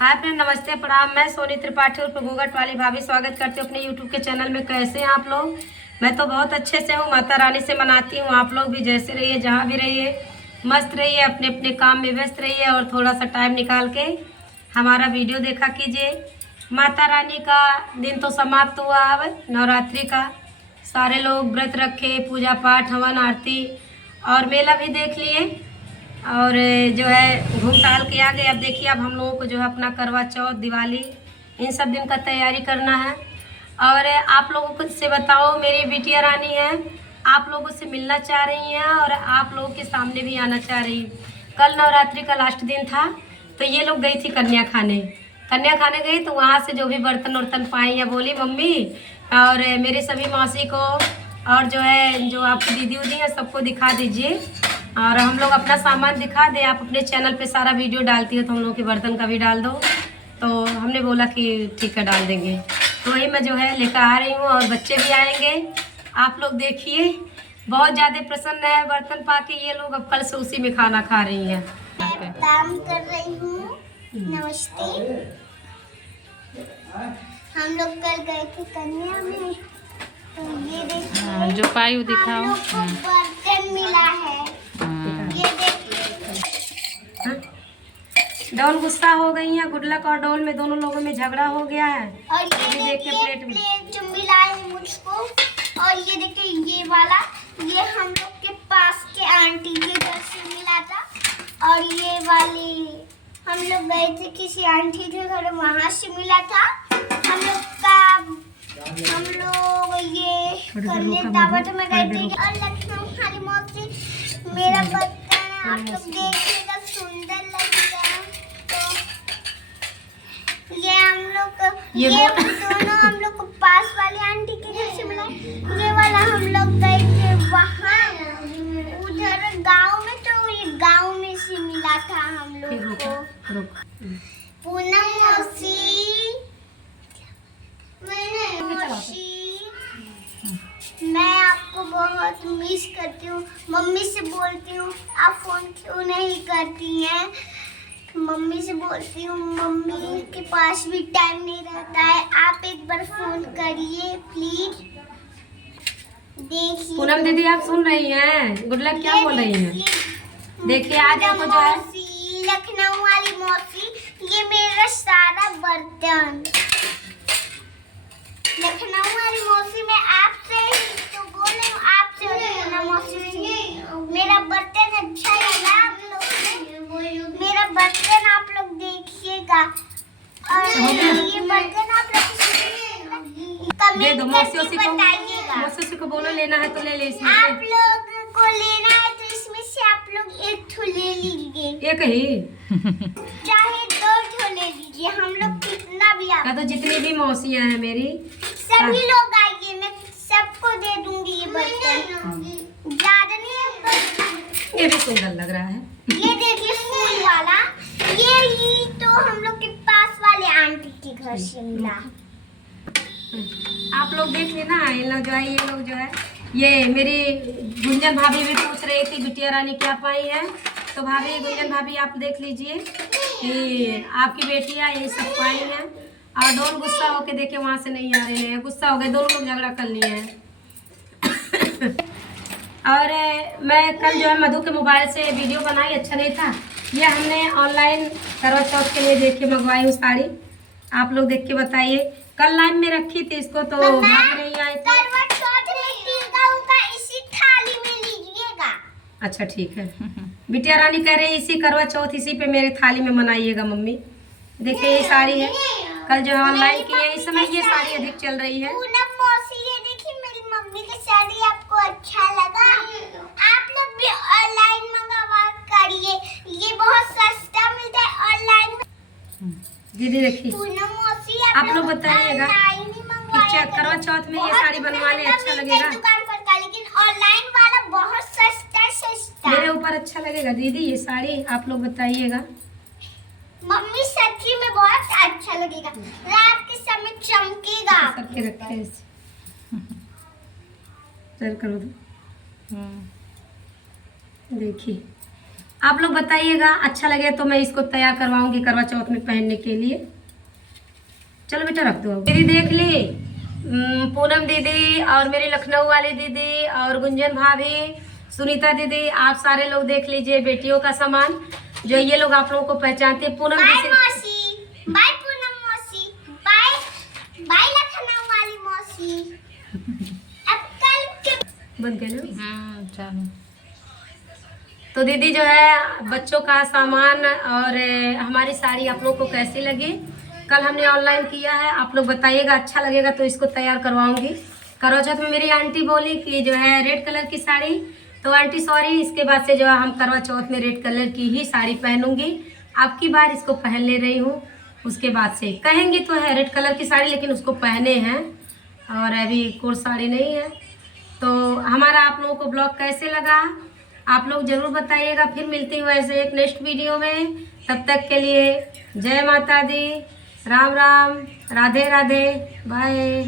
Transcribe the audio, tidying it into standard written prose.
Hi friend, नमस्ते प्रणाम। मैं सोनी त्रिपाठी और घूंघट वाली भाभी स्वागत करती हूँ अपने यूट्यूब के चैनल में। कैसे हैं आप लोग? मैं तो बहुत अच्छे से हूँ, माता रानी से मनाती हूँ। आप लोग भी जैसे रहिए, जहाँ भी रहिए, मस्त रहिए, अपने अपने काम में व्यस्त रहिए और थोड़ा सा टाइम निकाल के हमारा वीडियो देखा कीजिए। माता रानी का दिन तो समाप्त हुआ, अब नवरात्रि का सारे लोग व्रत रखे, पूजा पाठ, हवन आरती और मेला भी देख लिए और जो है घूम टहल के आ गए। अब देखिए, अब हम लोगों को जो है अपना करवा चौथ, दिवाली, इन सब दिन का तैयारी करना है। और आप लोगों को से बताओ, मेरी बिटिया रानी है, आप लोगों से मिलना चाह रही हैं और आप लोगों के सामने भी आना चाह रही। कल नवरात्रि का लास्ट दिन था तो ये लोग गई थी कन्या खाने। कन्या खाने गई तो वहाँ से जो भी बर्तन वर्तन पाई है, बोली मम्मी और मेरे सभी मौसी को और जो है जो आपकी दीदी उदी है सबको दिखा दीजिए और हम लोग अपना सामान दिखा दे। आप अपने चैनल पे सारा वीडियो डालती हो तो हम लोग के बर्तन का भी डाल दो। तो हमने बोला कि ठीक है, डाल देंगे। तो वही मैं जो है लेकर आ रही हूँ और बच्चे भी आएंगे। आप लोग देखिए, बहुत ज़्यादा प्रसन्न है बर्तन पाके ये लोग। अब कल से उसी में खाना खा रही हैं। मैं काम कर रही हूँ। नमस्ते। हम लोग कल गए थे कन्या में, तो ये देखिए जो पायु दिखाओ। हम लोग को बर्तन मिला है। ये देखिए। डॉल गुस्सा हो गई है। गुडलक और डॉल में दोनों लोगों में झगड़ा हो गया है। और ये देखिए प्लेट जो मिला है मुझको। और ये देखिए ये वाला, ये हम लोग के पास के आंटी के घर से मिला था। और ये वाली हम लोग गए थे किसी आंटी के घर, वहाँ से मिला था। हम लोग ये करने दावत में गए थे। और लखनऊ वाली मौसी मेरा बर्तन है, आप लोग देखिएगा, सुंदर लगेगा। तो ये हम लोग ये दोनों हम लोग को पास वाली आंटी के घर से मिला। ये वाला हम लोग गए थे वहाँ उधर गांव में, तो ये गांव में से मिला था हम लोग को। पूनम मौसी, मैं आपको बहुत मिस करती हूँ। मम्मी से बोलती हूँ आप फोन क्यों नहीं करती हैं। मम्मी से बोलती हूँ, मम्मी के पास भी टाइम नहीं रहता है। आप एक बार फोन करिए प्लीज। देखिए पूनम दीदी, आप सुन रही हैं? गुडलक क्या बोल रही हैं? देखिए आज आपको जो है लखनऊ वाली मौसी, ये मेरा सारा बर्तन। लखनऊ वाली मौसी, मैं आपसे ही तो बोल रही हूँ, आपसे पूनम मौसी से। मेरा बर्तन अच्छा लगा आप लोग को? मेरा बर्तन आप लोग देखिएगा। और ये बर्तन आप लोग दे दो मौसी को। बताइएगा। मौसी को बोलो लेना है तो ले ले इसमें आप लोग को लेना है तो इसमें से आप लोग एक ठो ले लीजिए, एक ही, चाहे दो ठो ले लीजिए। हम लोग कितना भी का तो जितनी भी मौसियाँ हैं मेरी, सभी लोग आइए, मैं सबको दे दूंगी ये बर्तन। ज्यादा नहीं है। ये भी सुंदर लग रहा है। ये देखिए फूल वाला, ये ही तो हम लोग के पास वाले आंटी के घर से मिला। आप लोग देख लेना। इन लोग जो है, ये लोग जो है, ये मेरी गुंजन भाभी भी पूछ रही थी बिटिया रानी क्या पाई है। तो भाभी, गुंजन भाभी, आप देख लीजिए कि आपकी बेटियाँ ये सब पाई हैं। और डोल गुस्सा होके देखे वहाँ से नहीं आ रहे हैं, गुस्सा हो गए, दोनों लोग झगड़ा कर लिए हैं। और मैं कल जो है मधु के मोबाइल से वीडियो बनाई, अच्छा नहीं था। ये हमने ऑनलाइन करवा चौथ के लिए देख के मंगवाई हूँ साड़ी। आप लोग देख के बताइए। कल लाइन में रखी थी इसको तो भाभी नहीं आए थे। करवा चौथ में टीका उका इसी थाली में लीजिएगा। अच्छा ठीक है। बिटिया रानी कह रही इसी करवा चौथ इसी पे मेरे थाली में मनाइएगा मम्मी। देखिए ये साड़ी है, कल जो है ऑनलाइन की है। इस समय ये साड़ी अधिक चल रही है। पूनम मौसी, ये देखिए मेरी मम्मी की साड़ी, आपको अच्छा लगा? आप लोग भी ऑनलाइन मंगवा करिए, ये बहुत सस्ता मिलता है ऑनलाइन में। दीदी देखिए, पूनम मौसी, आप लोग बताइएगा कि करवा चौथ में ये साड़ी बनवाने अच्छा लगेगा? दुकान पर का, लेकिन ऑनलाइन वाला बहुत सस्ता। मेरे ऊपर अच्छा लगेगा दीदी ये साड़ी? आप लोग बताइएगा। मम्मी सच्ची में बहुत अच्छा लगेगा, रात के समय चमकेगा। करके रखे इसे, चल करो तो। देखिए आप लोग बताइएगा, अच्छा लगे तो मैं इसको तैयार करवाऊंगी करवा चौथ में पहनने के लिए। चलो बेटा रख दो। दीदी देख ली, पूनम दीदी और मेरी लखनऊ वाली दीदी और गुंजन भाभी, सुनीता दीदी, आप सारे लोग देख लीजिए बेटियों का सामान। जो ये लोग आप लोगों को पहचानते हैं। पूनम बाय दीदी मौसी, बाय पूनम मौसी, बाय बाय लखनऊ वाली मौसी। अब कल के बंद कर लो। चलो। तो दीदी जो है बच्चों का सामान और हमारी साड़ी आप लोग को कैसी लगी। कल हमने ऑनलाइन किया है, आप लोग बताइएगा, अच्छा लगेगा तो इसको तैयार करवाऊंगी। करवा चौथ में मेरी आंटी बोली कि जो है रेड कलर की साड़ी, तो आंटी सॉरी, इसके बाद से जो है हम करवा चौथ में रेड कलर की ही साड़ी पहनूंगी। आपकी बार इसको पहन ले रही हूँ, उसके बाद से कहेंगी तो है रेड कलर की साड़ी, लेकिन उसको पहने हैं और अभी कोई साड़ी नहीं है। तो हमारा आप लोगों को ब्लॉग कैसे लगा आप लोग ज़रूर बताइएगा। फिर मिलती हूँ ऐसे एक नेक्स्ट वीडियो में। तब तक के लिए जय माता दी, राम राम, राधे राधे, बाय।